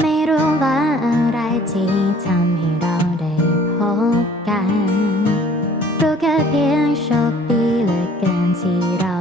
ไม่รู้ว่าอะไรที่ทำให้เราได้พบกันรู้แค่เพียงโชคดีเหลือเกินที่เรา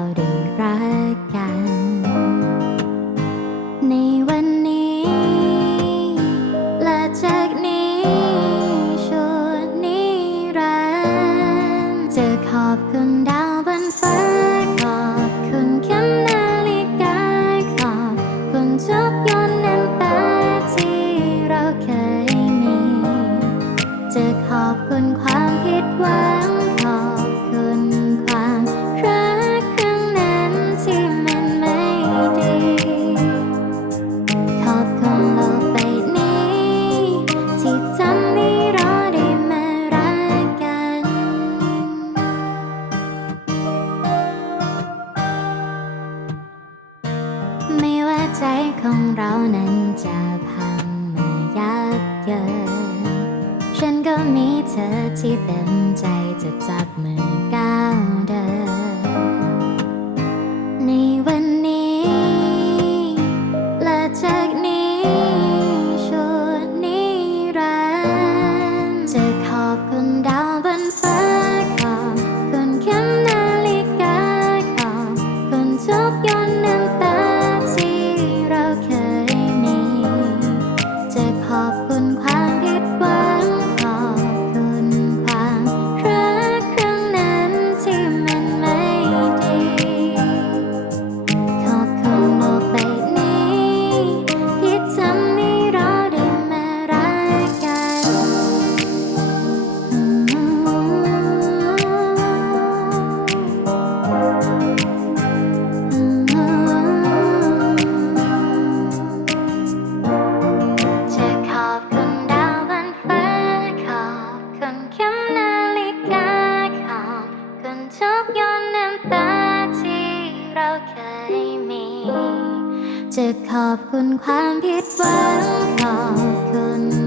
อบคุณความผิดหวัง ขอบคุณความรักครั้งนั้นที่มันไม่ดี ขอบคุณโลกใบนี้ ที่ทำให้เราได้มารักกัน ไม่ว่าใจของเรานั้นจะพัง ที่เต็มใจจะจับ ตาที่เราเคยมี จะขอบคุณความผิดหวังขอบคุณ